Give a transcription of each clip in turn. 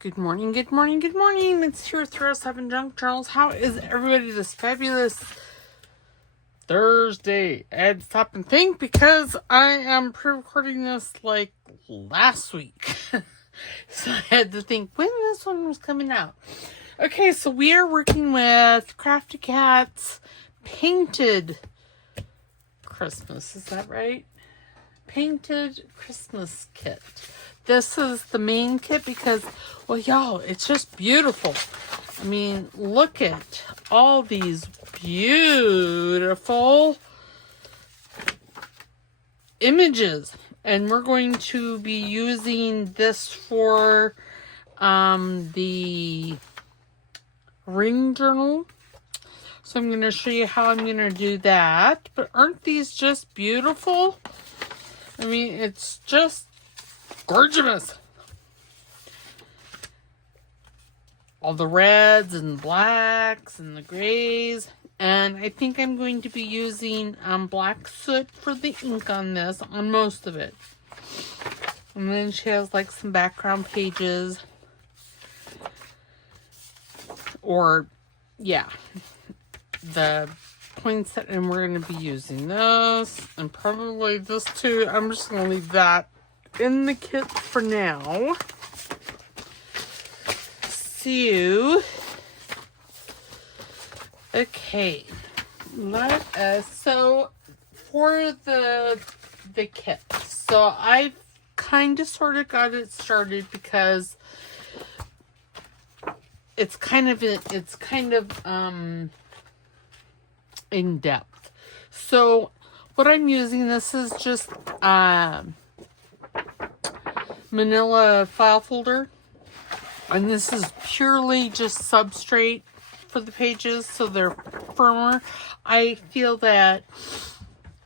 Good morning, good morning, good morning. It's your 307 Junk Journals. How is everybody this fabulous Thursday? I had to stop and think because I am pre-recording this like last week. So I had to think when this one was coming out. Okay, so we are working with Crafty Cat's Painted Christmas. Is that right? Painted Christmas Kit. This is the main kit because, well, y'all, it's just beautiful. I mean, look at all these beautiful images. And we're going to be using this for the ring journal. So I'm going to show you how I'm going to do that. But aren't these just beautiful? I mean, it's just gorgeous. All the reds and blacks and the grays. And I think I'm going to be using black soot for the ink on this, on most of it. And then she has like some background pages. Or, yeah, the points, and we're going to be using this. And probably this too. I'm just going to leave that in the kit for now. So, okay, so for the kit, so I've kind of sort of got it started because it's kind of in depth. So what I'm using, this is just manila file folder, and this is purely just substrate for the pages so they're firmer. I feel that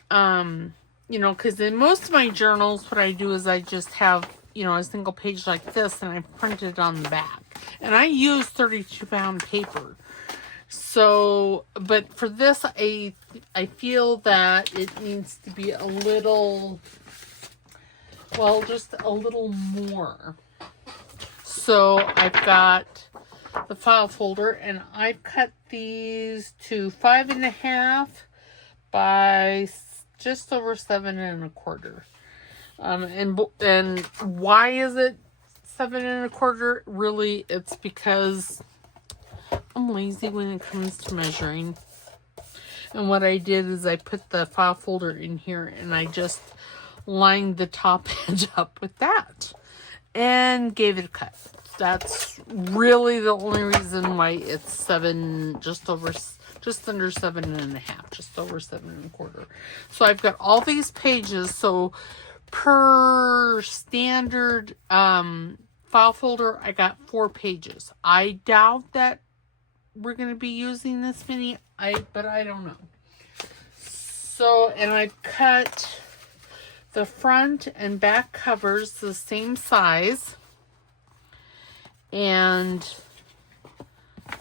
because in most of my journals what I do is I just have a single page like this and I print it on the back, and I use 32-pound paper. So, but for this I feel that it needs to be a little, well, just a little more. So I've got the file folder, and I've cut these to 5.5 by just over 7 1/4. And why is it 7 1/4? Really, it's because I'm lazy when it comes to measuring. And what I did is I put the file folder in here, and I just lined the top edge up with that and gave it a cut. That's really the only reason why it's just under 7.5, just over 7 1/4. So I've got all these pages. So per standard file folder, I got 4 pages. I doubt that we're going to be using this many, but I don't know. So, and I've cut the front and back covers the same size, and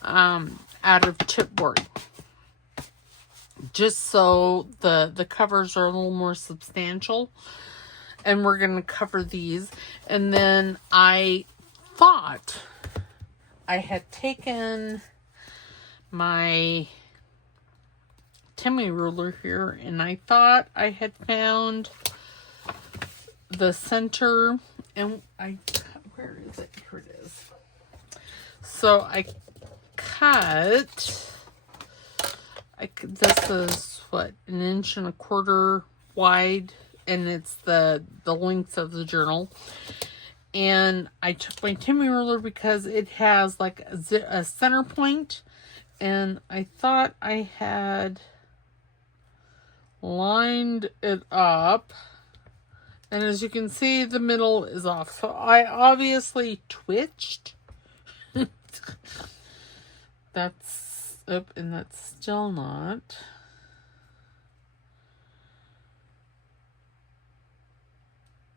out of chipboard, just so the covers are a little more substantial. And we're going to cover these. And then I thought I had taken my Timmy ruler here, and I thought I had found the center, and where is it? Here it is. So I cut, this is what, 1 1/4 wide, and it's the length of the journal. And I took my Timmy ruler because it has like a center point, and I thought I had lined it up, and as you can see, the middle is off. So I obviously twitched. And that's still not.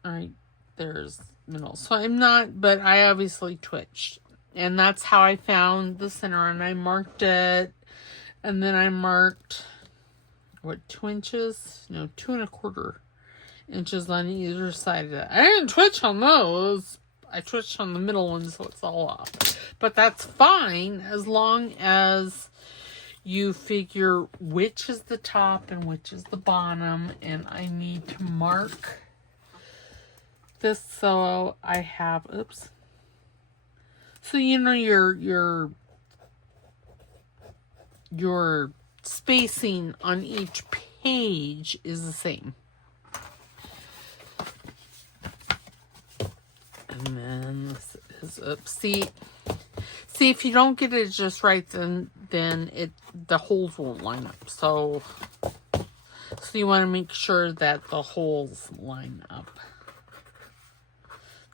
Alright, there's middle. So I'm not, but I obviously twitched. And that's how I found the center, and I marked it. And then I marked, 2 inches? No, 2 1/4 inches on either side of it. I didn't twitch on those. I twitched on the middle one, so it's all off. But that's fine as long as you figure which is the top and which is the bottom. And I need to mark this so I have, oops. So you know your spacing on each page is the same. And then this is, oops, see if you don't get it just right, then the holes won't line up. So you want to make sure that the holes line up.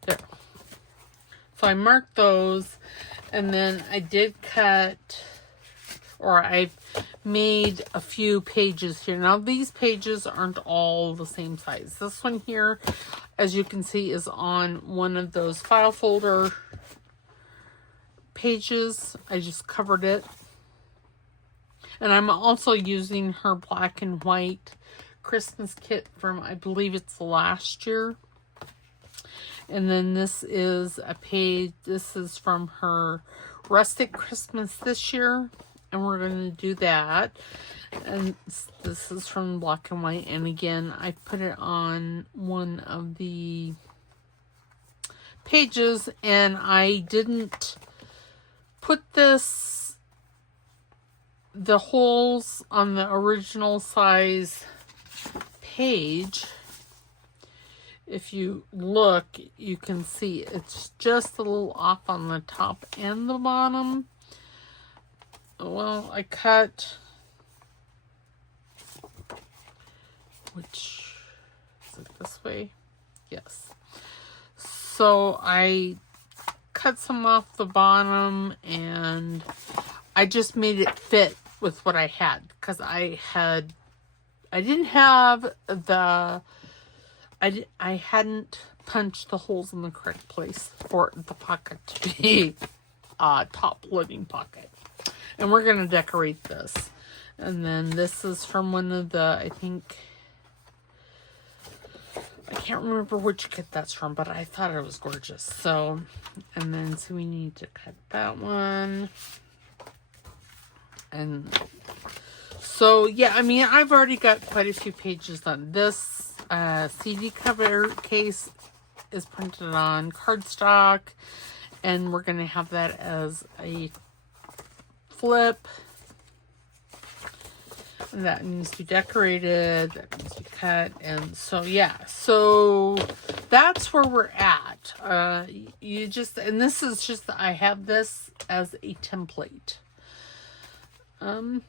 There. So I marked those, and then I did cut, or I've made a few pages here. Now these pages aren't all the same size. This one here, as you can see, is on one of those file folder pages. I just covered it. And I'm also using her black and white Christmas kit from, I believe it's last year. And then this is a page, this is from her Rustic Christmas this year. And we're going to do that. And this is from black and white. And again, I put it on one of the pages. And I didn't put the holes on the original size page. If you look, you can see it's just a little off on the top and the bottom. Well, I cut, which, is it this way? Yes. So I cut some off the bottom, and I just made it fit with what I had, because I hadn't punched the holes in the correct place for the pocket to be a top loading pocket. And we're going to decorate this. And then this is from one of the, I can't remember which kit that's from, but I thought it was gorgeous. So, and then, so we need to cut that one. And so, yeah, I mean, I've already got quite a few pages done. This CD cover case is printed on cardstock, and we're going to have that as a flip. And that needs to be decorated, that needs to be cut, and so yeah, so that's where we're at. You just, and this is just, I have this as a template. What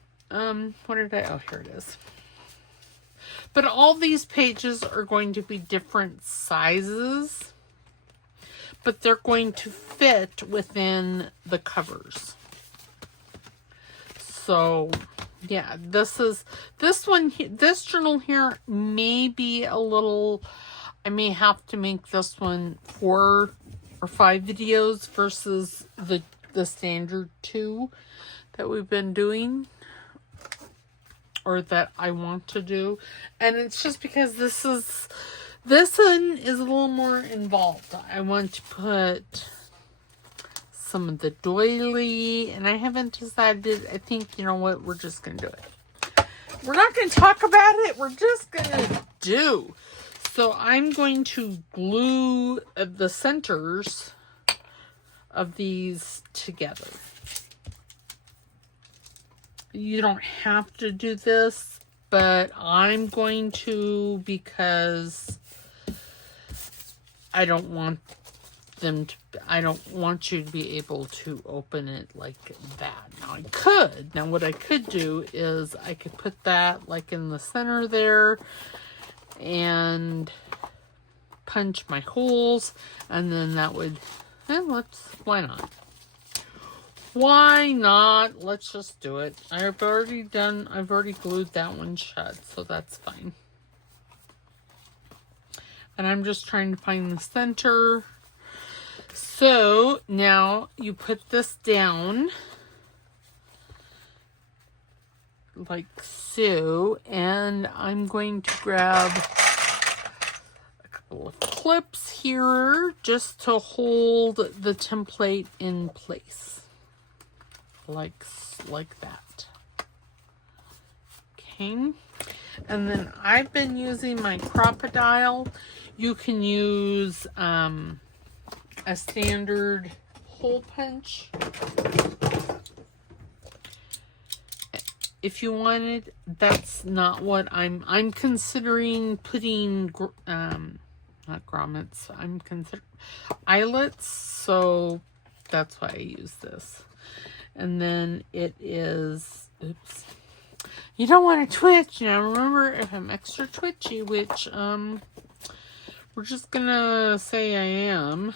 did I, oh, here it is. But all these pages are going to be different sizes, but they're going to fit within the covers. So, yeah, this journal here may be a little, I may have to make this one 4 or 5 videos versus the standard 2 that we've been doing, or that I want to do. And it's just because this one is a little more involved. I want to put some of the doily, and I haven't decided. I think, you know what, we're just going to do it. We're not going to talk about it. We're just going to do. So I'm going to glue the centers of these together. You don't have to do this, but I'm going to, because I don't want you to be able to open it like that. Now I could. Now what I could do is I could put that like in the center there and punch my holes, and then that would, why not? Why not? Let's just do it. I've already glued that one shut, so that's fine. And I'm just trying to find the center. So now you put this down like so, and I'm going to grab a couple of clips here just to hold the template in place. Like that. Okay. And then I've been using my Crocodile. You can use a standard hole punch if you wanted. That's not what I'm considering putting not grommets. I'm considering eyelets, so that's why I use this. And then it is, oops. You don't want to twitch. Now remember, if I'm extra twitchy, which we're just gonna say I am.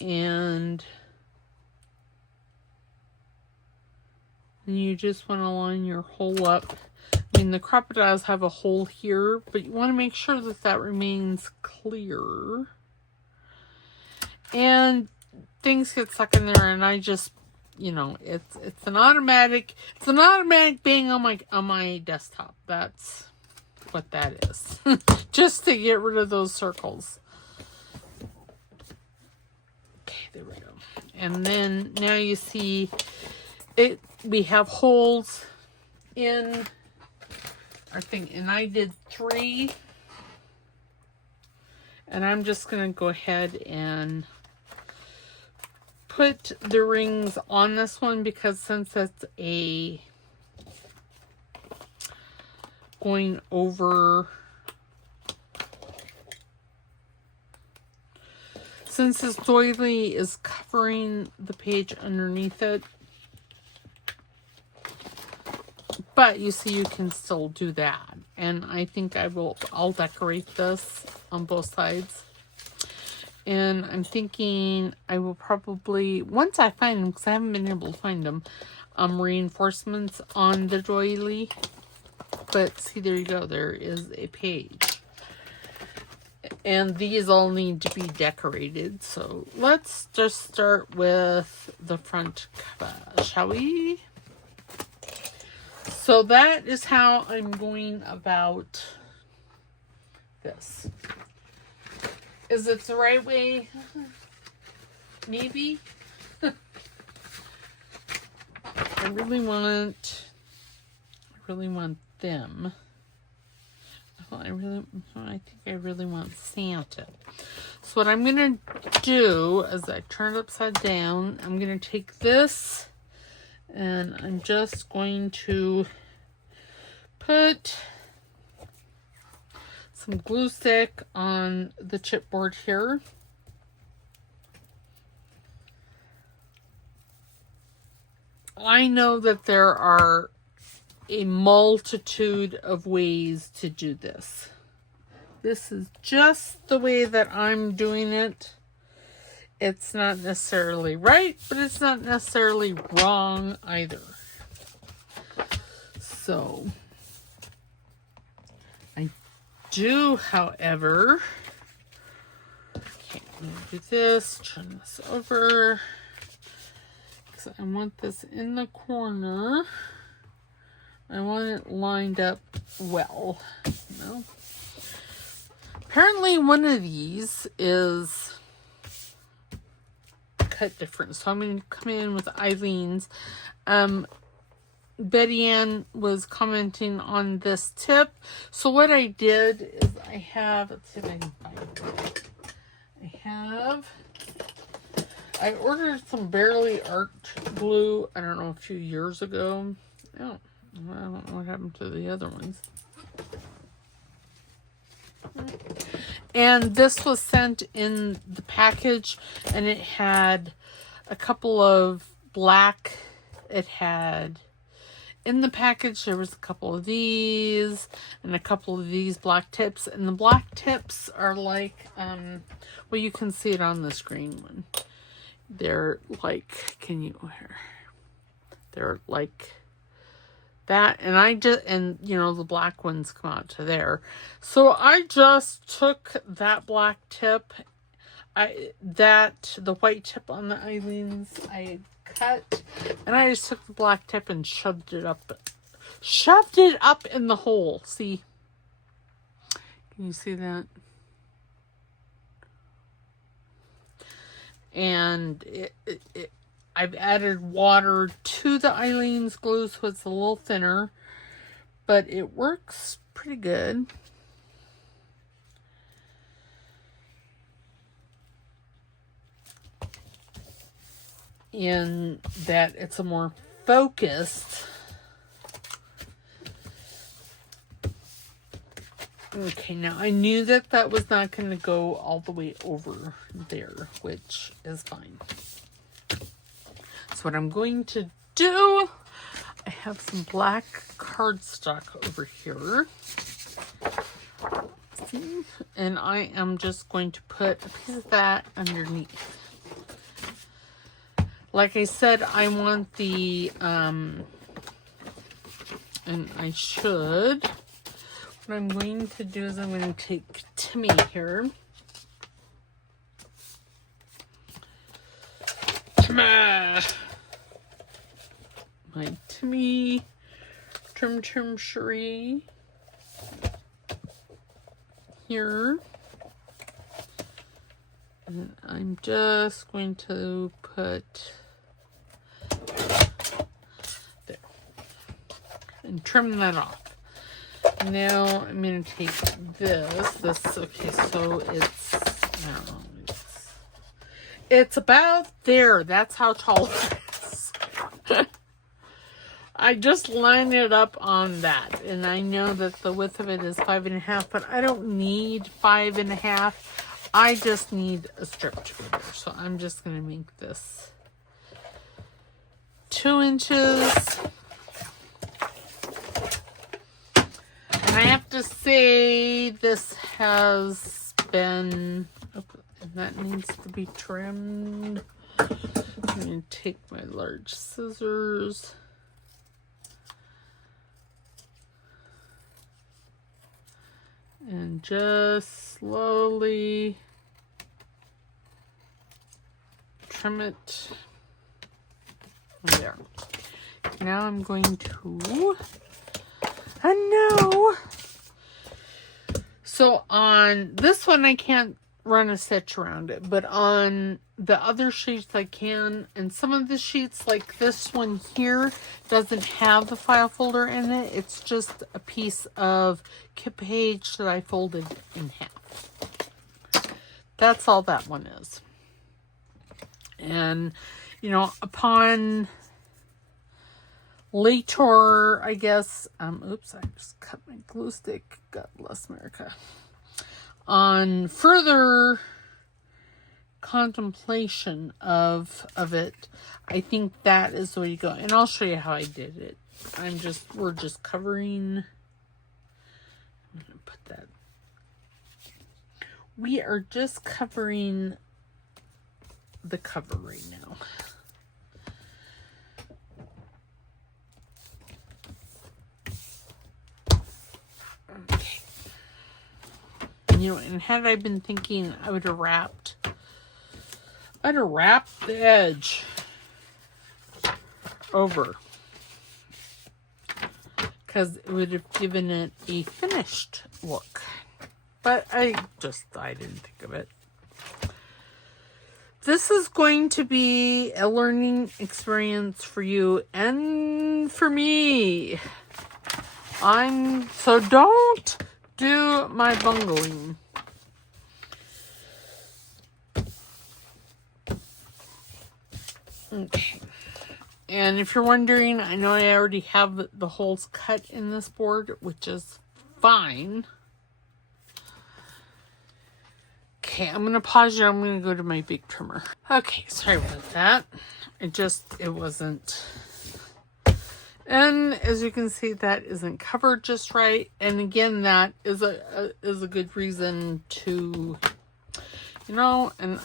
And you just want to line your hole up. I mean, the crocodiles have a hole here, but you want to make sure that that remains clear. And things get stuck in there, and I just, you know, it's an automatic bang on my desktop. That's what that is. Just to get rid of those circles. Okay, there we go. And then now you see it. We have holes in our thing, and I did 3. And I'm just gonna go ahead and put the rings on this one, because since it's going over, since this doily is covering the page underneath it, but you see, you can still do that. And I think I'll decorate this on both sides. And I'm thinking I will probably, once I find them, because I haven't been able to find them, reinforcements on the doily. But see, there you go. There is a page. And these all need to be decorated. So let's just start with the front cover, shall we? So that is how I'm going about this. Is it the right way? Maybe. I really want them. I think I really want Santa. So what I'm going to do is I turn it upside down. I'm going to take this and I'm just going to put some glue stick on the chipboard here. I know that there are a multitude of ways to do this. This is just the way that I'm doing it. It's not necessarily right, but it's not necessarily wrong either. So I do, however, okay, I'm gonna do this, turn this over, because I want this in the corner. I want it lined up well. No. Apparently one of these is cut different, so I'm going to come in with Eileen's. Betty Ann was commenting on this tip. So what I did is I have, let's see if I can find it. I ordered some Barely Art glue, I don't know, a few years ago. Oh, I don't know what happened to the other ones. And this was sent in the package, and it had a couple of black, it had, in the package there was a couple of these, and a couple of these black tips, and the black tips are like, well, you can see it on the screen one. They're like, they're like that, and you know, the black ones come out to there. So I just took that black tip, the white tip on the Eileen's, I cut, and I just took the black tip and shoved it up in the hole. See, Can you see that? And I've added water to the Eileen's glue so it's a little thinner, but it works pretty good. In that it's a more focused. Okay, now I knew that that was not going to go all the way over there, which is fine. So what I'm going to do, I have some black cardstock over here. See? And I am just going to put a piece of that underneath. Like I said, I want the, and I should, what I'm going to do is I'm going to take Timmy here. Timmy! My Timmy Trim Cherie here. And I'm just going to put there and trim that off. Now I'm going to take this, okay, so it's about there. That's how tall it is. I just line it up on that, and I know that the width of it is 5.5, but I don't need 5.5. I just need a strip to go there. So I'm just going to make this 2 inches. And I have to say this has been, and that needs to be trimmed. I'm going to take my large scissors. And just slowly trim it there. Now I'm going to, no. So on this one I can't run a stitch around it, but on the other sheets I can, and some of the sheets like this one here doesn't have the file folder in it. It's just a piece of kit page that I folded in half. That's all that one is. And you know, upon later, I guess, oops, I just cut my glue stick. God bless America. On further contemplation of it, I think that is the way to go. And I'll show you how I did it. We're just covering. I'm going to put that. We are just covering the cover right now. Okay. You know, and had I been thinking, I would have wrapped the edge over, because it would have given it a finished look. But I didn't think of it. This is going to be a learning experience for you and for me. So don't do my bungling. Okay. And if you're wondering, I know I already have the holes cut in this board, which is fine. Okay, I'm going to pause here. I'm going to go to my big trimmer. Okay, sorry about that. It wasn't. And as you can see, that isn't covered just right. And again, that is a good reason to, you know, and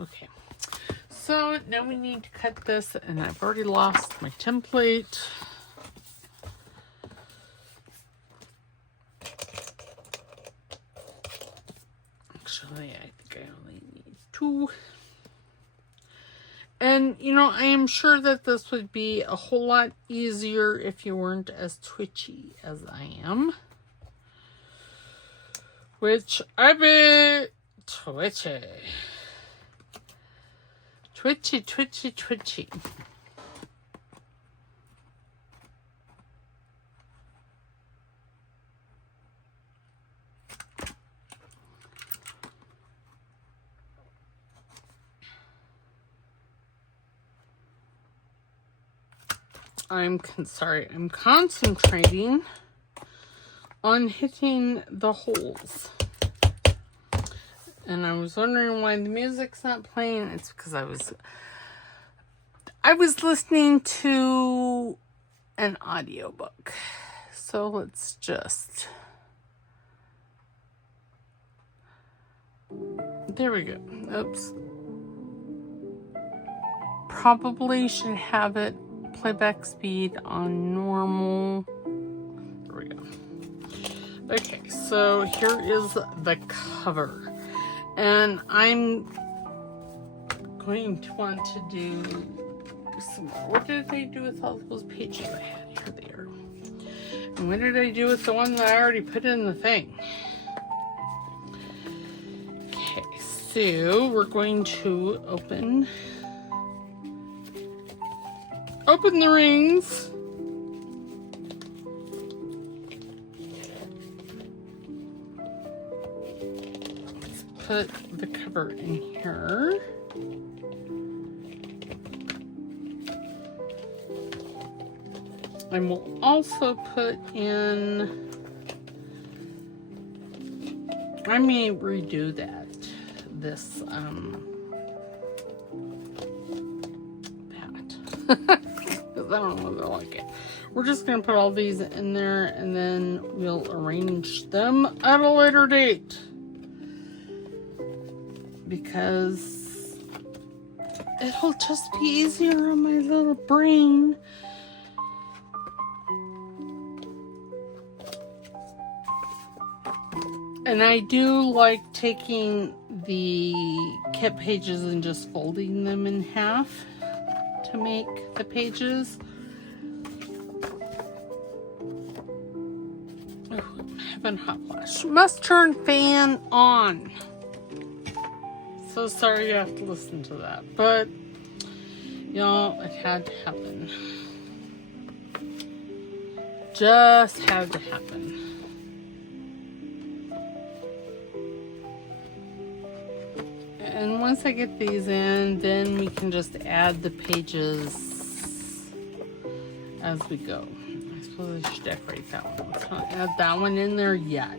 okay. So now we need to cut this, and I've already lost my template. Actually, I think I only need 2. And, you know, I am sure that this would be a whole lot easier if you weren't as twitchy as I am. which I bet twitchy. Twitchy, twitchy, twitchy. I'm concentrating on hitting the holes. And I was wondering why the music's not playing. It's because I was listening to an audiobook. So let's just, there we go. Oops. Probably should have it playback speed on normal. There we go. Okay, so here is the cover. And I'm going to want to do some more. What did I do with all those pages I had? Here they are. And what did I do with the one that I already put in the thing? Okay, so we're going to open the rings. Put the cover in here. And we'll also put in, I may redo this because I don't know if I like it. We're just going to put all these in there and then we'll arrange them at a later date. Because it'll just be easier on my little brain. And I do like taking the kit pages and just folding them in half to make the pages. Oh, I'm having hot flash. Must turn fan on. So sorry you have to listen to that, but y'all, it had to happen. Just had to happen. And once I get these in, then we can just add the pages as we go. I suppose I should decorate that one. Let's not add that one in there yet.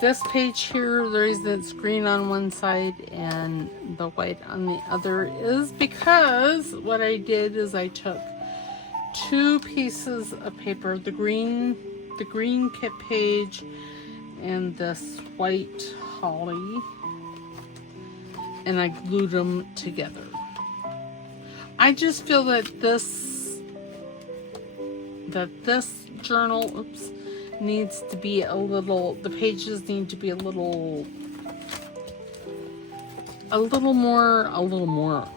This page here, the reason it's green on one side and the white on the other is because what I did is I took two pieces of paper, the green kit page and this white holly, and I glued them together. I just feel that this journal, needs to be a little, the pages need to be a little more.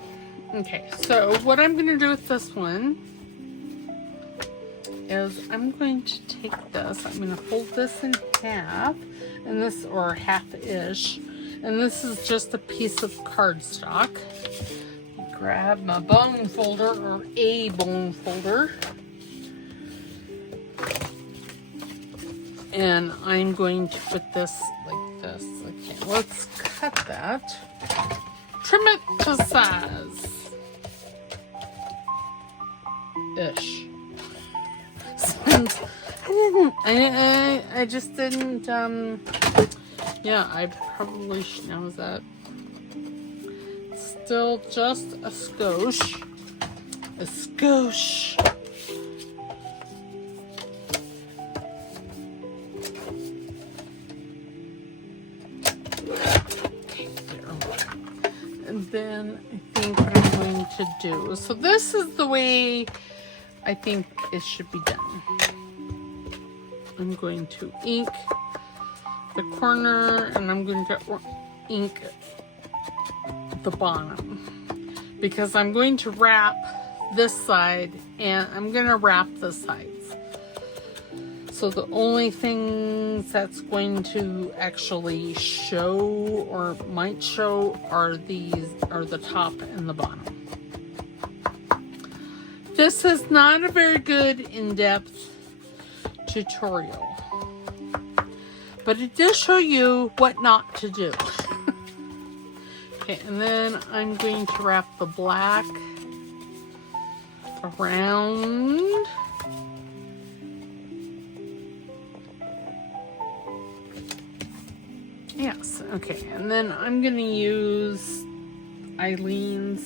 Okay, so what I'm going to do with this one is I'm going to take this, I'm going to fold this in half, and this, or half-ish, and this is just a piece of cardstock. Grab my bone folder, or a bone folder. And I'm going to put this like this. Okay, let's cut that. Trim it to size. Ish. Since I just didn't, yeah, I probably should, now is that still just a skosh. A skosh. And then I think what I'm going to do, so this is the way I think it should be done. I'm going to ink the corner and I'm going to ink the bottom because I'm going to wrap this side and I'm going to wrap the sides. So the only things that's going to actually show or might show are the top and the bottom. This is not a very good in-depth tutorial, but it does show you what not to do. Okay, and then I'm going to wrap the black around. Yes, okay, and then I'm going to use Eileen's.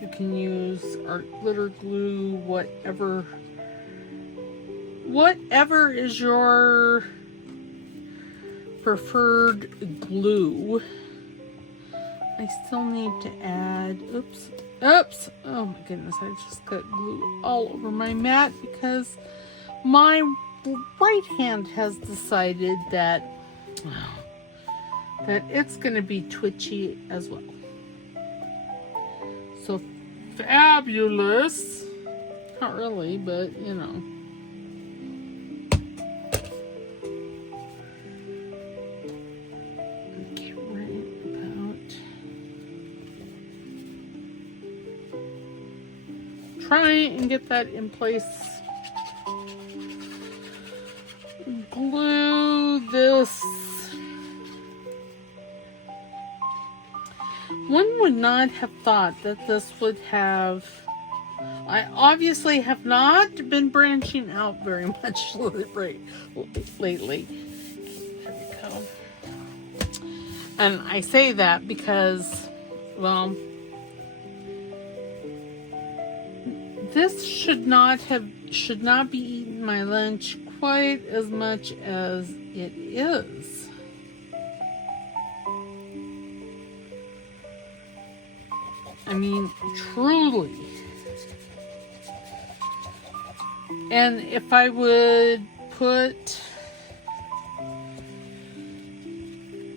You can use art glitter glue, whatever is your preferred glue. I still need to add, oops, oh my goodness, I just got glue all over my mat because my right hand has decided that it's going to be twitchy as well. So fabulous. Not really, but you know. Okay, right about. Try and get that in place. Glue this. One would not have thought that this would have... I obviously have not been branching out very much lately. There we go. And I say that because, well, this should not be eating my lunch quite as much as it is. I mean, truly. And if I would put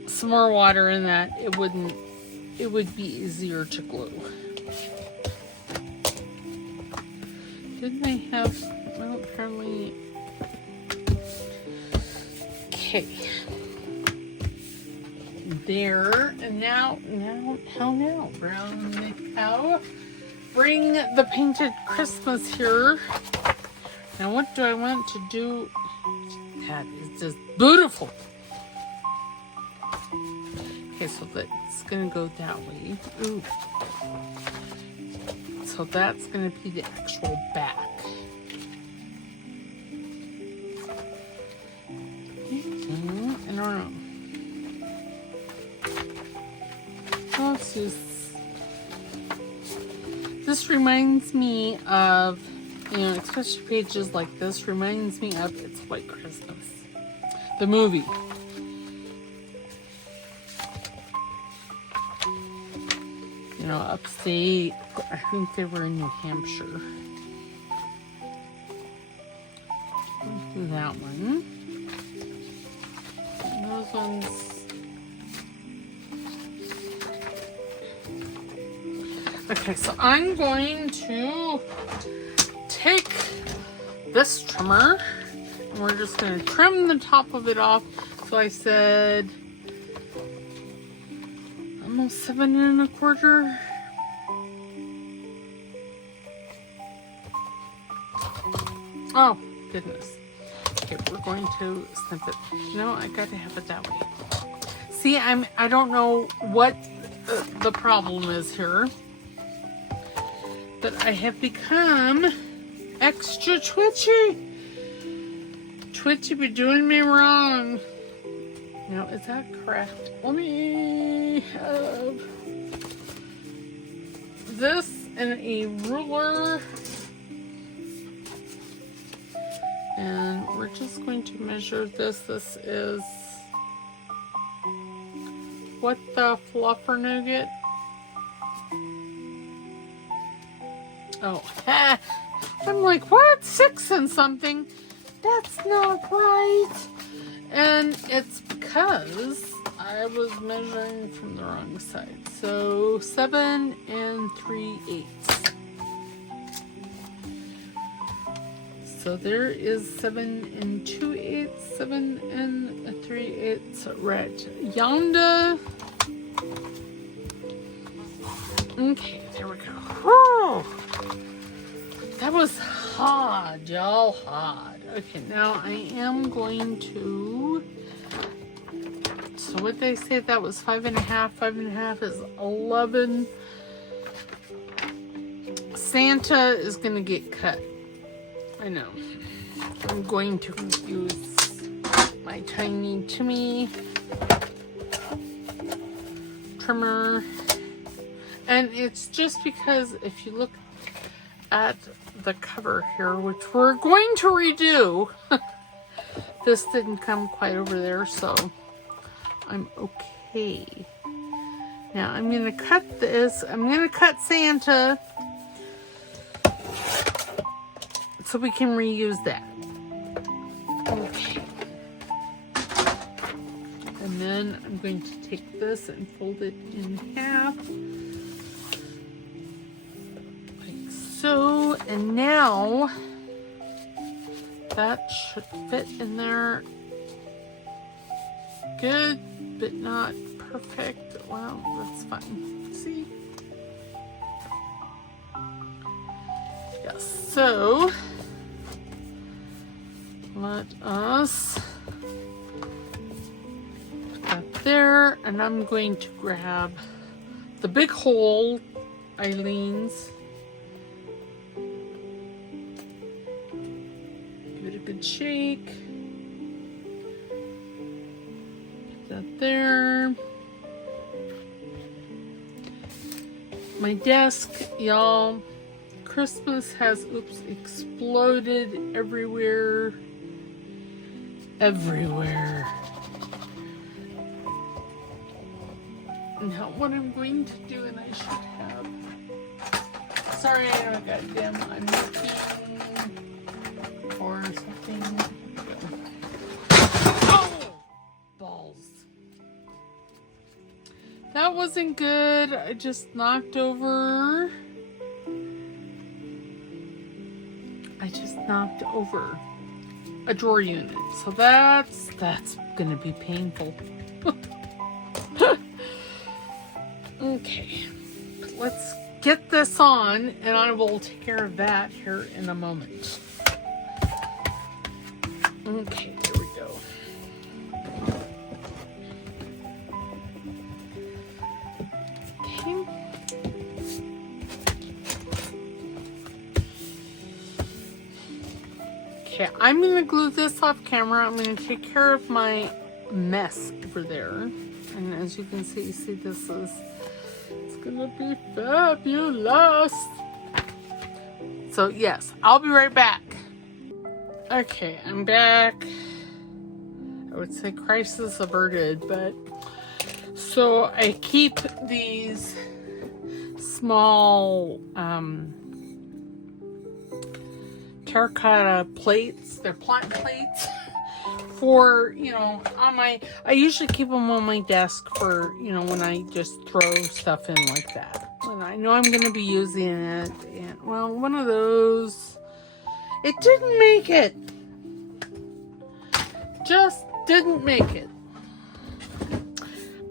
some more water in that, it would be easier to glue. Didn't I have, well, apparently, okay. There, and now, brown cow. Bring the painted Christmas here. Now, what do I want to do? That is just beautiful. Okay, so that's gonna go that way. Ooh. So that's gonna be the actual back. I don't know. Let's use. This reminds me of, you know, especially pages like this reminds me of It's White Christmas, the movie. You know, upstate. I think they were in New Hampshire. Let's do that one. And those ones. Okay, so I'm going to take this trimmer and we're just going to trim the top of it off. So I said almost 7 1/4. Oh, goodness. Okay, we're going to snip it. No, I got to have it that way. See, I don't know what the problem is here. But I have become extra twitchy. Twitchy be doing me wrong. Now, is that correct? Let me have this in a ruler. And we're just going to measure this. This is, what the fluffer nougat? Oh, I'm like, what? 6 and something? That's not right. And it's because I was measuring from the wrong side. So 7 3/8. So So there is 7 2/8, 7 3/8 red. Yonda. Okay, there we go. Whew. That was hard, y'all, hard. Okay, now I am going to, so what they say, that was 5.5. 5.5 is 11. Santa is going to get cut. I know. I'm going to use my tiny Timmy trimmer. And it's just because if you look at the cover here, which we're going to redo, this didn't come quite over there, so I'm okay. Now I'm going to cut this. I'm going to cut Santa so we can reuse that. Okay. And then I'm going to take this and fold it in half. Like so. And now that should fit in there. Good, but not perfect. Well, that's fine. See? Yes, so let us put that there, and I'm going to grab the big hole, Eileen's. Give it a good shake. Put that there. My desk, y'all, Christmas has, exploded everywhere. Everywhere. Now, what I'm going to do, and I should have. Sorry, I know, goddamn, I'm looking for something. Oh! Balls. That wasn't good. I just knocked over. A drawer unit. So that's gonna be painful. Okay. Let's get this on, and I will take care of that here in a moment. Okay, here we go. Okay. Okay, I'm going to glue this off camera. I'm going to take care of my mess over there. And as you can see this is, it's going to be fabulous. So yes, I'll be right back. Okay, I'm back. I would say crisis averted, but so I keep these small terracotta plates. They're plant plates for, I usually keep them on my desk for, when I just throw stuff in like that. When I know I'm going to be using it. And, well, one of those, it didn't make it. Just didn't make it.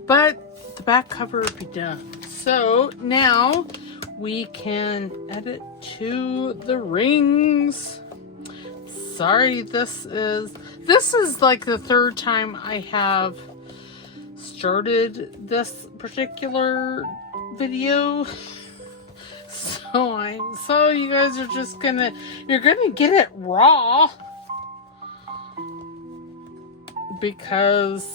But the back cover would be done. So now we can add it to the rings. Sorry, this is like the third time I have started this particular video. So you guys are just you're gonna get it raw because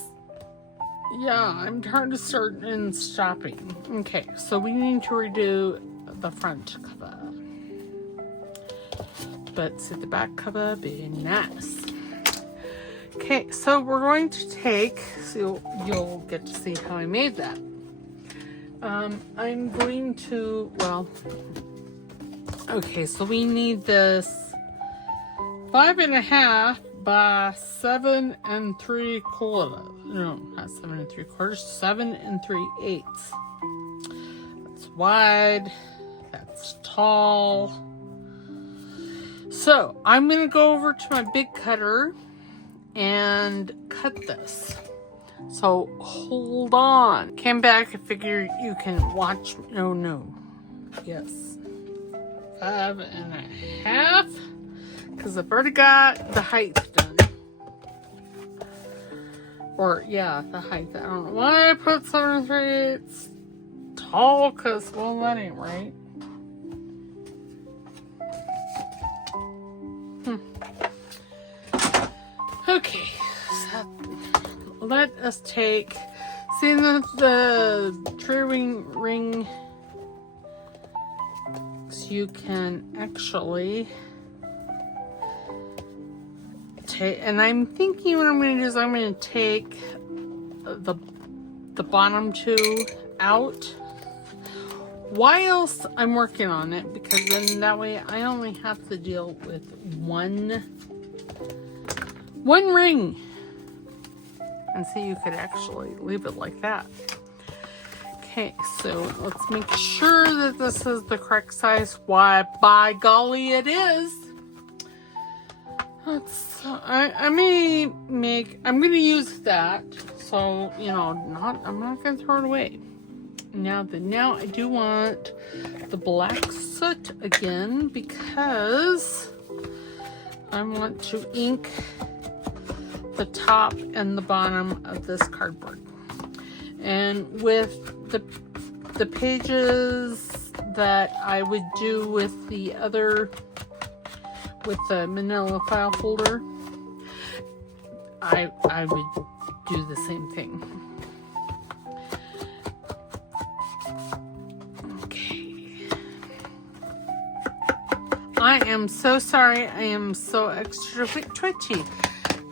yeah, I'm trying to start and stopping. Okay, so we need to redo the front cover. But see the back cover be nice. Okay, so we're going to take, so you'll get to see how I made that. I'm going to, okay, so we need this 5.5 by 7 3/4. No, not 7 3/4, 7 3/8. That's wide, that's tall. So I'm going to go over to my big cutter and cut this. So hold on. Came back, I figure you can watch. No. Yes. 5.5. Because I've already got the height done. Or, yeah, the height. I don't know why I put 7.3. It's tall, because, well, that ain't right. Okay, so let us take, seeing that the tree ring, so you can actually take, and I'm thinking what I'm going to do is I'm going to take the bottom two out whilst I'm working on it, because then that way I only have to deal with one ring. And see, you could actually leave it like that. Okay, so let's make sure that this is the correct size. Why, by golly, it is. I'm gonna use that. So, you know, I'm not gonna throw it away. Now I do want the black soot again, because I want to ink the top and the bottom of this cardboard. And with the pages that I would do with the manila file folder, I would do the same thing. Okay. I am so sorry. I am so extra twitchy.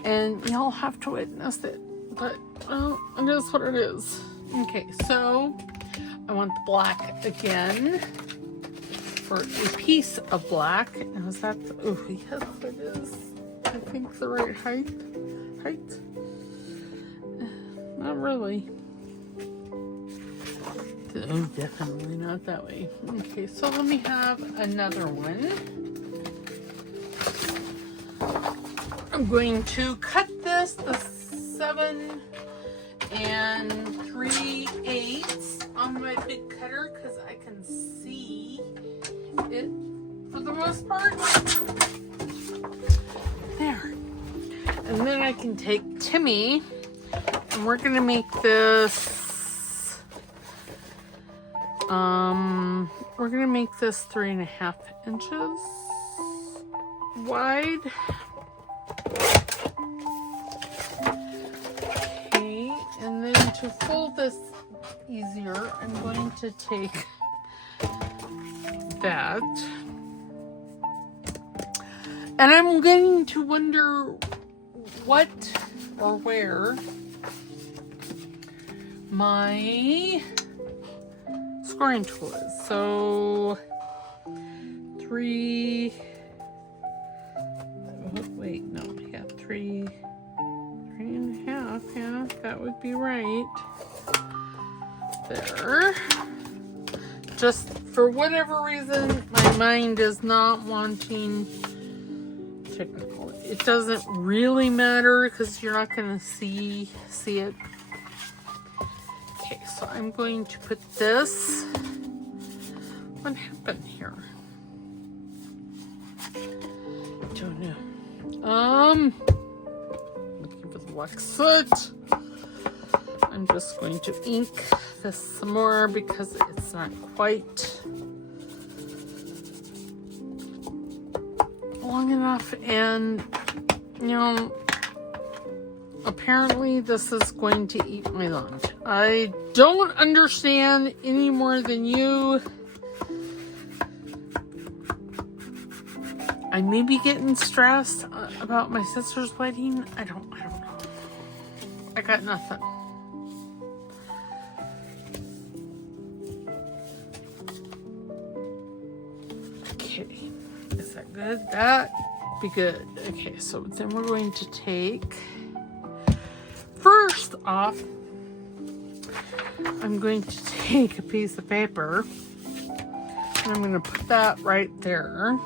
And y'all have to witness it. But, well, it is what it is. Okay, so I want the black again. For a piece of black. Now is that, oh yes it is. I think the right height. Not really. Oh, definitely not that way. Okay, so let me have another one. I'm going to cut this the 7 3/8 on my big cutter, because I can see it for the most part. There. And then I can take Timmy, and we're going to make this, we're going to make this 3.5 inches wide. Okay, and then to fold this easier, I'm going to take that. And I'm going to wonder what or where my scoring tool is. So 3, wait, no, yeah, 3.5, yeah, that would be right. There. Just for whatever reason, my mind is not wanting technical. It doesn't really matter because you're not going to see it. Okay, so I'm going to put this. What happened here? Don't know. Looking for the black soot. I'm just going to ink this some more because it's not quite long enough, and you know, apparently this is going to eat my lunch. I don't understand any more than you. I may be getting stressed about my sister's wedding. I don't know. I got nothing. Okay, is that good? That be good. Okay, so then we're going to take, first off, I'm going to take a piece of paper and I'm going to put that right there.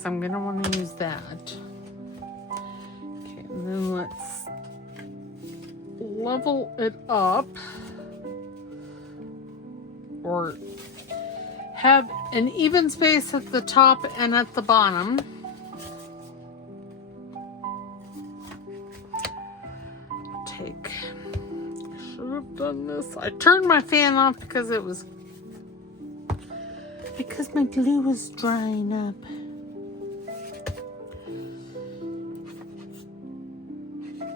because I'm going to want to use that. Okay, and then let's level it up, or have an even space at the top and at the bottom. I should have done this. I turned my fan off because my glue was drying up.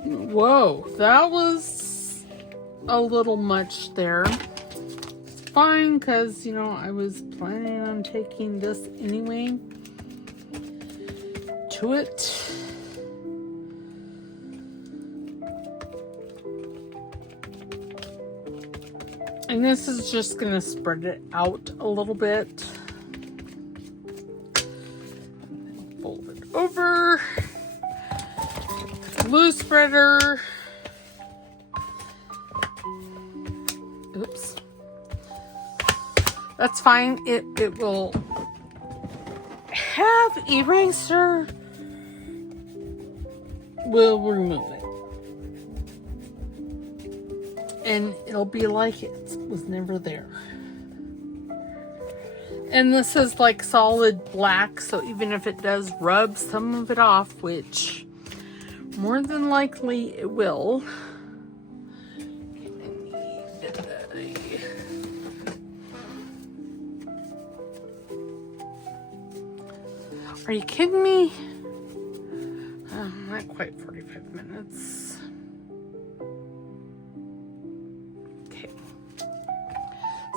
Whoa, that was a little much there. It's fine, because, you know, I was planning on taking this anyway to it. And this is just going to spread it out a little bit. Fold it over. Glue spreader. Oops. That's fine. It will have eraser. We'll remove it. And it'll be like it was never there. And this is like solid black, so even if it does rub some of it off, which more than likely it will. Are you kidding me? Not quite 45 minutes. Okay.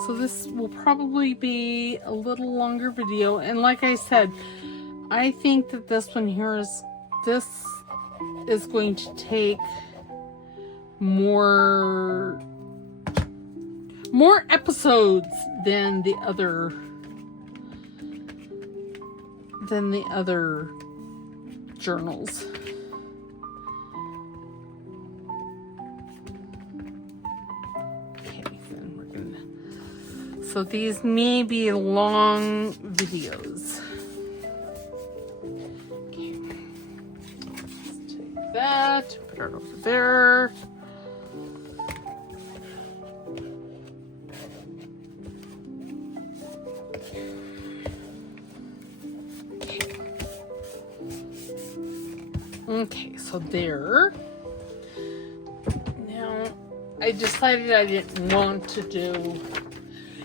So this will probably be a little longer video. And like I said, I think that this one here is going to take more episodes than the other journals. Okay, then we're gonna, so these may be long videos. Okay, let's take that, put it over there. Okay, so there. Now, I decided I didn't want to do,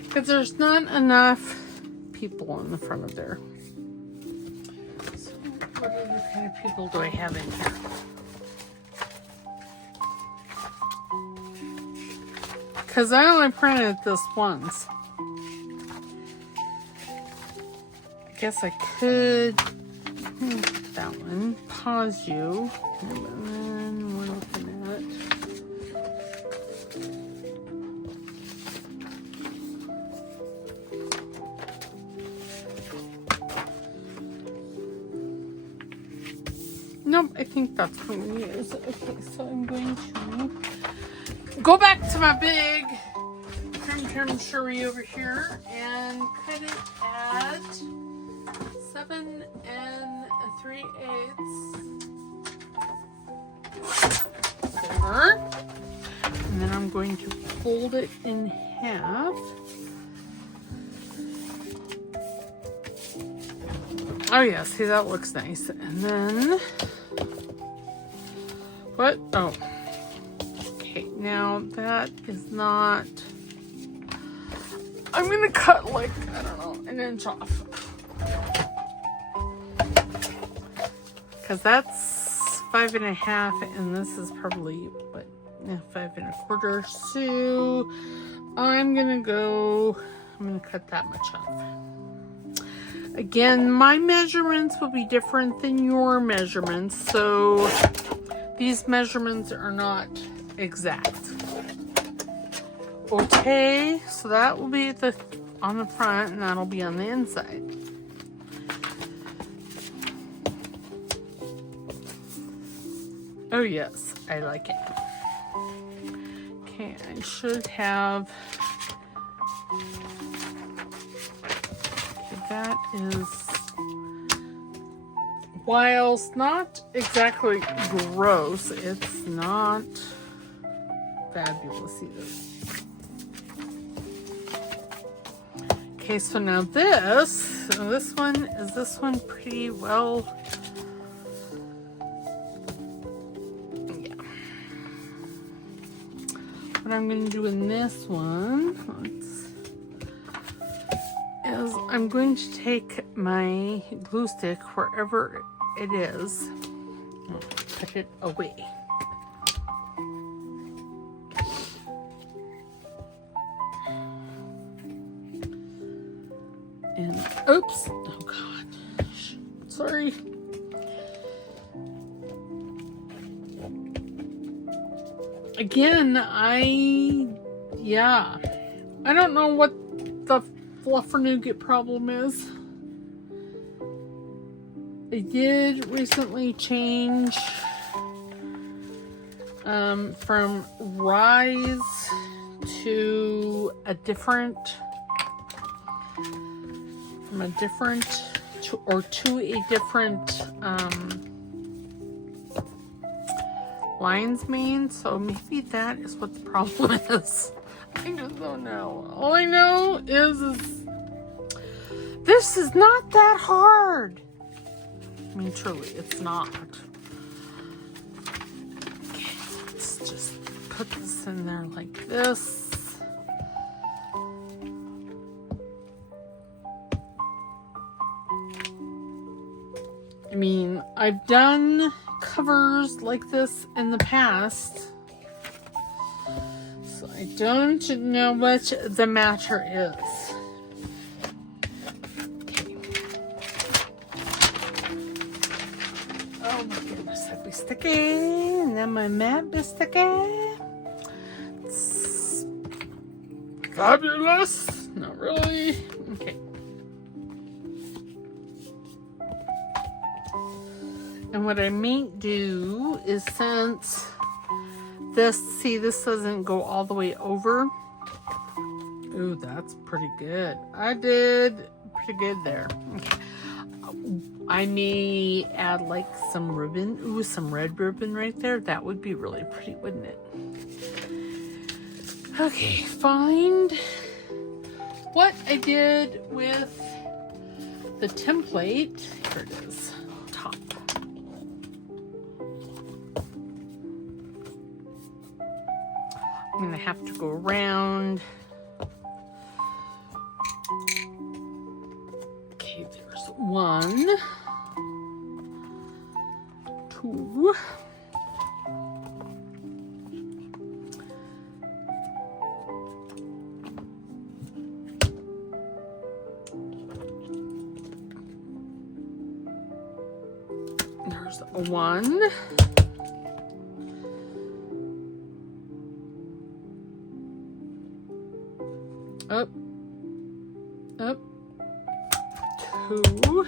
because there's not enough people on the front of there. So, what other kind of people do I have in here? Because I only printed this once. I guess I could. That one. Pause you. And then we're looking at. Nope, I think that's what I'm going to use. Okay, so I'm going to go back to my big trim sherry over here and cut it at 7 3/8. There. And then I'm going to fold it in half. Oh yeah, see, that looks nice. And then what? Oh. Okay, now that is not, I'm gonna cut like, I don't know, an inch off. Because that's 5 1/2, and this is probably, what, 5 1/4. So I'm gonna cut that much off. Again, my measurements will be different than your measurements, so these measurements are not exact. Okay, so that will be on the front, and that'll be on the inside. Oh yes, I like it. Okay, I should have, okay, that is whilst not exactly gross, it's not fabulous either. Okay, so now this one pretty well? Yeah. What I'm going to do in this one is I'm going to take my glue stick wherever it is, put it away. And oops, oh God, sorry. Again, I don't know what the fluffer nougat problem is. I did recently change from Rise to a different lion's mane, so maybe that is what the problem is. I just don't know. All I know is this is not that hard. I mean, truly, it's not. Okay, let's just put this in there like this. I mean, I've done covers like this in the past, so I don't know what the matter is. Okay. Oh my goodness, that'd be sticky, and then my mat be sticky. It's fabulous. Not really. Okay. And what I may do is, since this doesn't go all the way over. Ooh, that's pretty good. I did pretty good there. Okay. I may add like some ribbon. Ooh, some red ribbon right there. That would be really pretty, wouldn't it? Okay, find what I did with the template. Here it is. Top. I'm gonna have to go around. Okay, there's 1, 2. There's 1. Up, 2.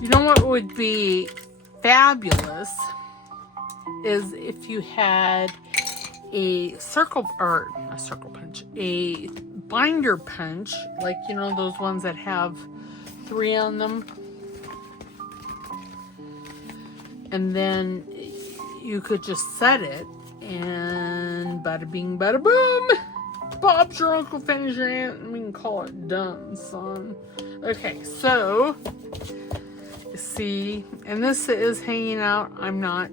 You know what would be fabulous is if you had a a binder punch, like, you know, those ones that have 3 on them. And then you could just set it, and bada bing, bada boom. Bob's your uncle, Fanny's your aunt, and we can call it done, son. Okay, so, see, and this is hanging out. I'm not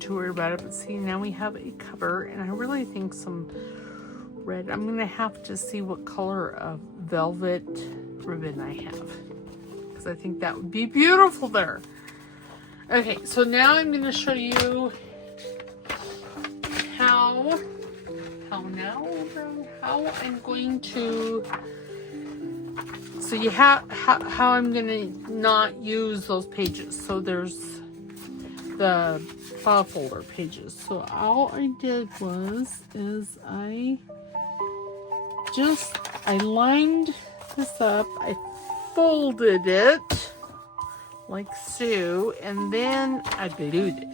too worried about it, but see, now we have a cover, and I really think some red. I'm going to have to see what color of velvet ribbon I have, because I think that would be beautiful there. Okay, so now I'm going to show you how I'm going to, so you have how I'm going to not use those pages. So there's the file folder pages. So all I did is I lined this up, I folded it like so, and then I glued it.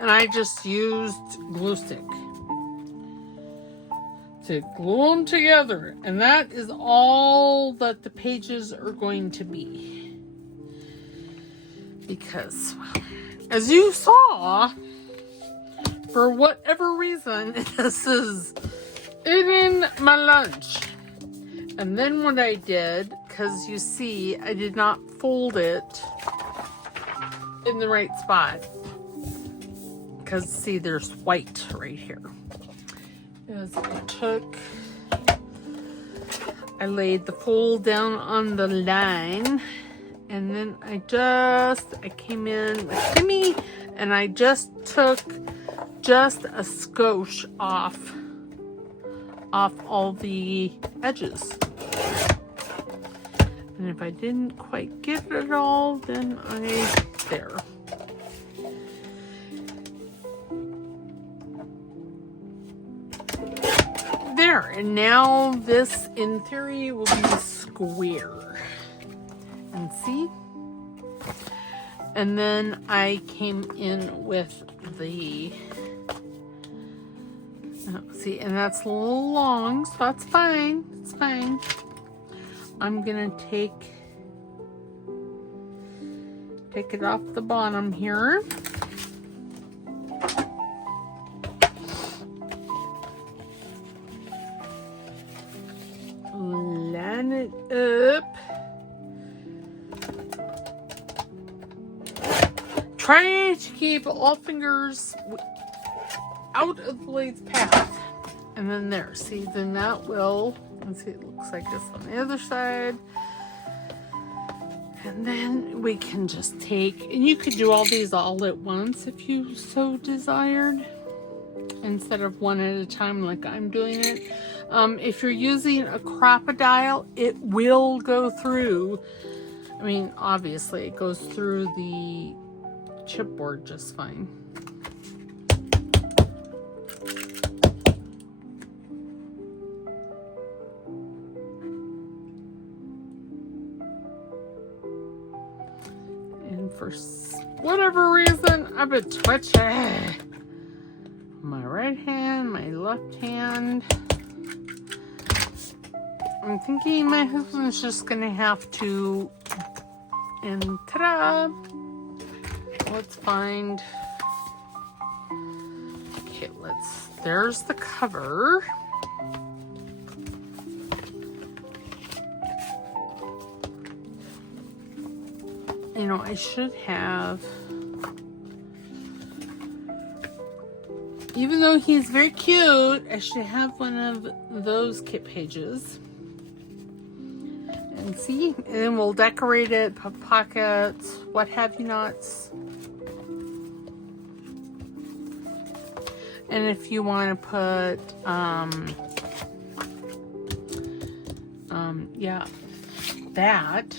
And I just used glue stick to glue them together. And that is all that the pages are going to be. Because, as you saw, for whatever reason, this is eating my lunch. And then what I did, because you see, I did not fold it in the right spot. Because see, there's white right here. Is I laid the fold down on the line, and then I came in with Timmy, and I just took just a skosh off all the edges. And if I didn't quite get it all, then there. There, and now this, in theory, will be square. And see? And then I came in with the, see, and that's a little long, so that's fine. It's fine. I'm gonna take it off the bottom here. Line it up. Try to keep all fingers out of the blade's path. And then there, see, then that will, let's see, it looks like this on the other side. And then we can just take, and you could do all these all at once if you so desired, instead of one at a time like I'm doing it. If you're using a crocodile, it will go through, I mean, obviously it goes through the chipboard just fine. And for whatever reason, I've been twitching. My right hand, my left hand. I'm thinking my husband's just gonna have to, and ta-da! Let's find, okay, there's the cover. You know, I should have, even though he's very cute, I should have one of those kit pages. And see, and then we'll decorate it, put pockets, what have you nots. And if you want to put, yeah, that.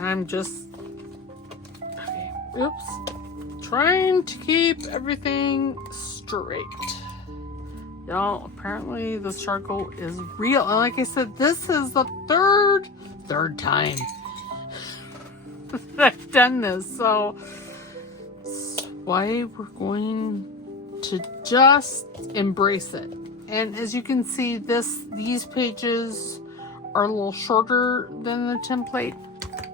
I'm just, okay, oops, trying to keep everything straight. Y'all, apparently the struggle is real. And like I said, this is the third time that I've done this. So that's why we're going to just embrace it. And as you can see, these pages are a little shorter than the template.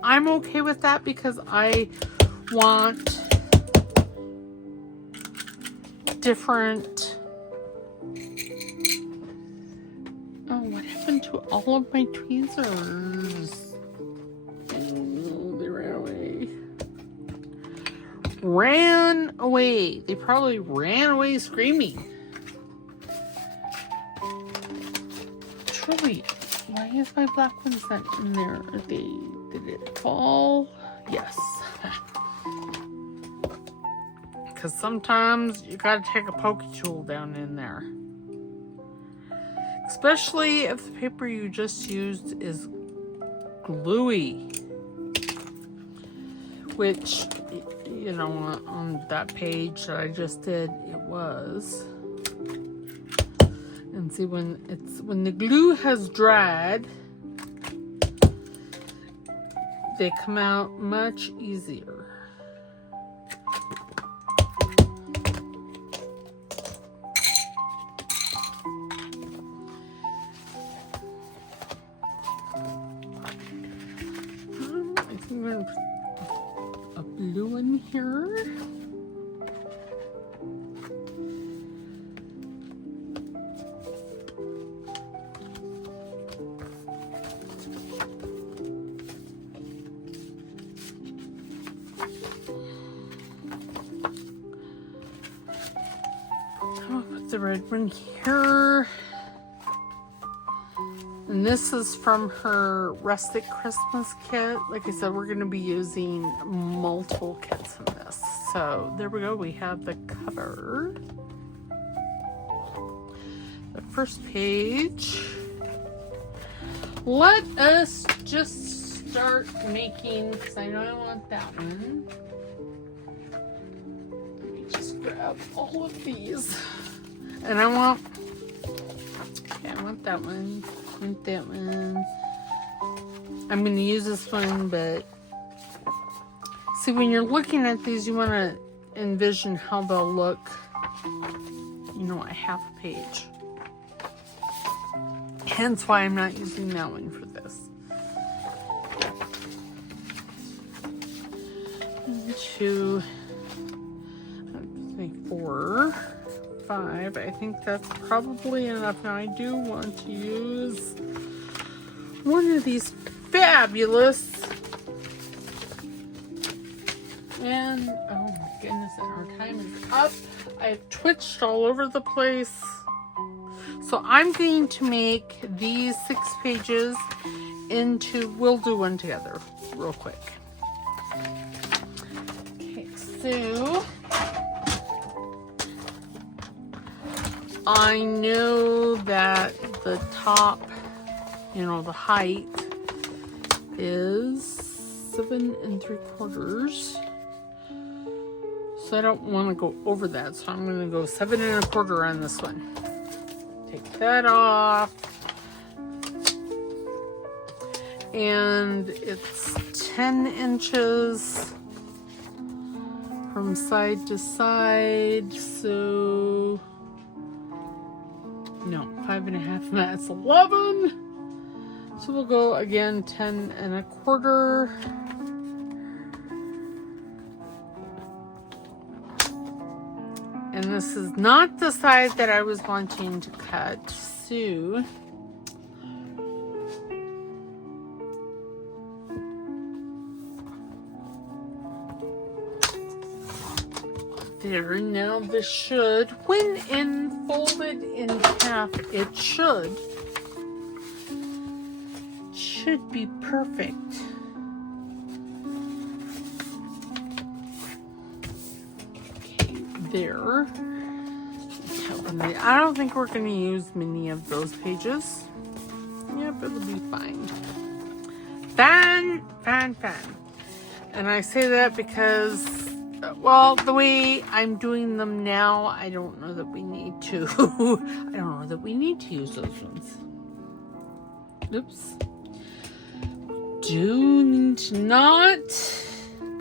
I'm okay with that because I want different. Oh, what happened to all of my tweezers? Oh, they ran away. Ran away. They probably ran away screaming. Truly, why is my black ones not in there? Did it fall? Yes. Because sometimes you gotta take a pokey tool down in there. Especially if the paper you just used is gluey. Which, you know, on that page that I just did, it was. See, when the glue has dried, they come out much easier. I think I'm going to put a blue one here. I'll put the red one here. And this is from her Rustic Christmas kit. Like I said, we're going to be using multiple kits in this. So there we go. We have the cover. The first page. Let us just start making, because I know I want that one. Let me just grab all of these. And I want that one. I want that one. I'm going to use this one, but see, when you're looking at these, you want to envision how they'll look, you know, a half a page. Hence why I'm not using that one for this. 1, 2, 3, 4, 5. I think that's probably enough. Now I do want to use one of these fabulous, and oh my goodness, our time is up. I've twitched all over the place. So I'm going to make these 6 pages into, we'll do one together real quick. Okay, so I know that the top, you know, the height is 7 3/4. So I don't want to go over that. So I'm going to go 7 1/4 on this one. Take that off. And it's 10 inches from side to side. So no, 5 1/2. That's 11. So we'll go again 10 1/4. And this is not the side that I was wanting to cut. So there, now this should, when folded in half, it should be perfect. Okay, there. I don't think we're going to use many of those pages. Yep, it'll be fine. Fun. And I say that because, well, the way I'm doing them now, I don't know that we need to. I don't know that we need to use those ones. Oops. Do need to not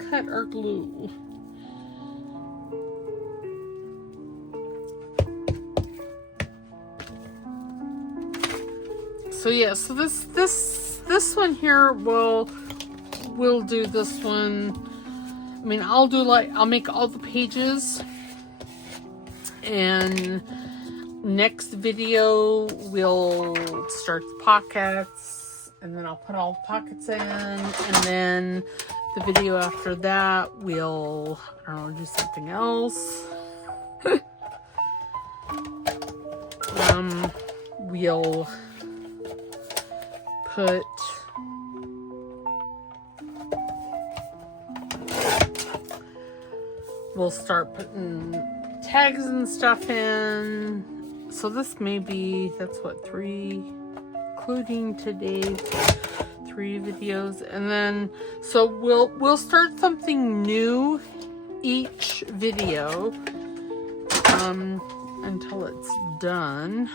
cut our glue. So yeah, so this one here we'll do this one. I mean, I'll make all the pages, and next video we'll start the pockets, and then I'll put all the pockets in, and then the video after that we'll, I don't know, do something else. We'll put we'll start putting tags and stuff in. So this may be, that's what, 3, including today, 3 videos. And then, so we'll start something new each video until it's done.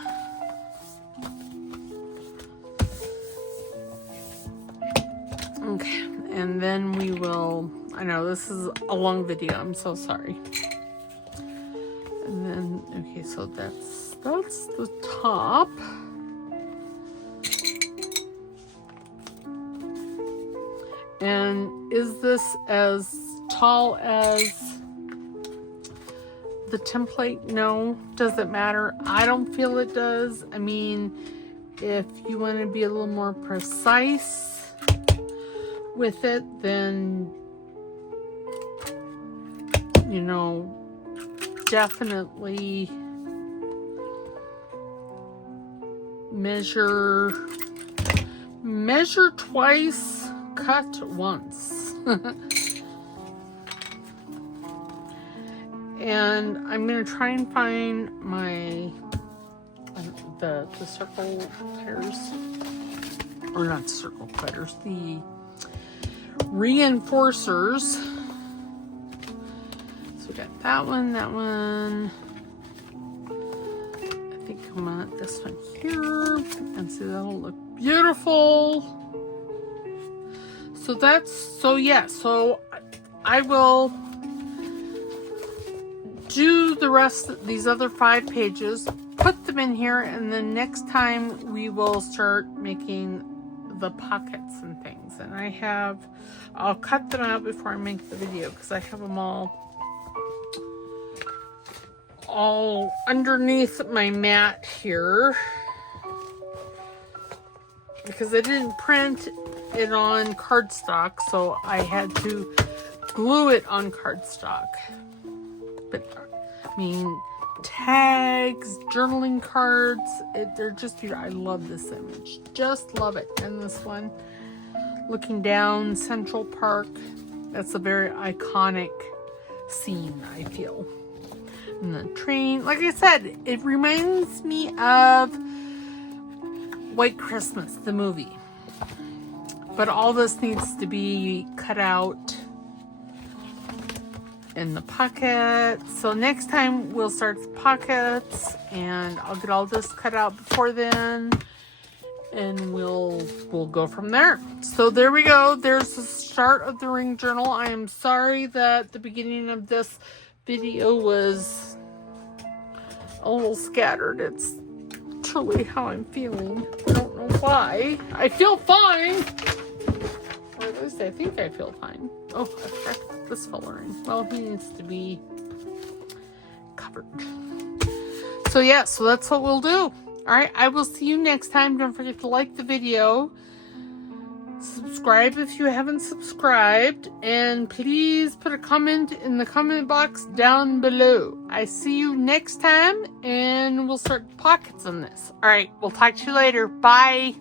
And then we will, I know this is a long video, I'm so sorry. And then, okay, so that's the top. And is this as tall as the template? No. Does it matter? I don't feel it does. I mean, if you want to be a little more precise with it, then, you know, definitely measure twice, cut once. And I'm gonna try and find my the circle cutters, or not circle cutters, the reinforcers. So we got that one. I think I'm gonna this one here, and see, that'll look beautiful. So so I will do the rest of these other 5 pages, put them in here, and then next time we will start making the pockets and things. And I'll cut them out before I make the video, because I have them all underneath my mat here, because I didn't print it on cardstock, so I had to glue it on cardstock. But I mean, tags, journaling cards, they're just beautiful. I love this image, just love it. And this one, looking down Central Park, that's a very iconic scene, I feel. And the train, like I said, it reminds me of White Christmas, the movie. But all this needs to be cut out in the pockets. So next time we'll start the pockets, and I'll get all this cut out before then, and we'll go from there. So there we go. There's the start of the ring journal. I am sorry that the beginning of this video was a little scattered. It's truly how I'm feeling. I don't know why. I feel fine. Or at least I think I feel fine. Oh, I forgot this fella in. Well, he needs to be covered. So yeah, so that's what we'll do. Alright, I will see you next time. Don't forget to like the video. Subscribe if you haven't subscribed. And please put a comment in the comment box down below. I see you next time, and we'll start pockets on this. Alright, we'll talk to you later. Bye.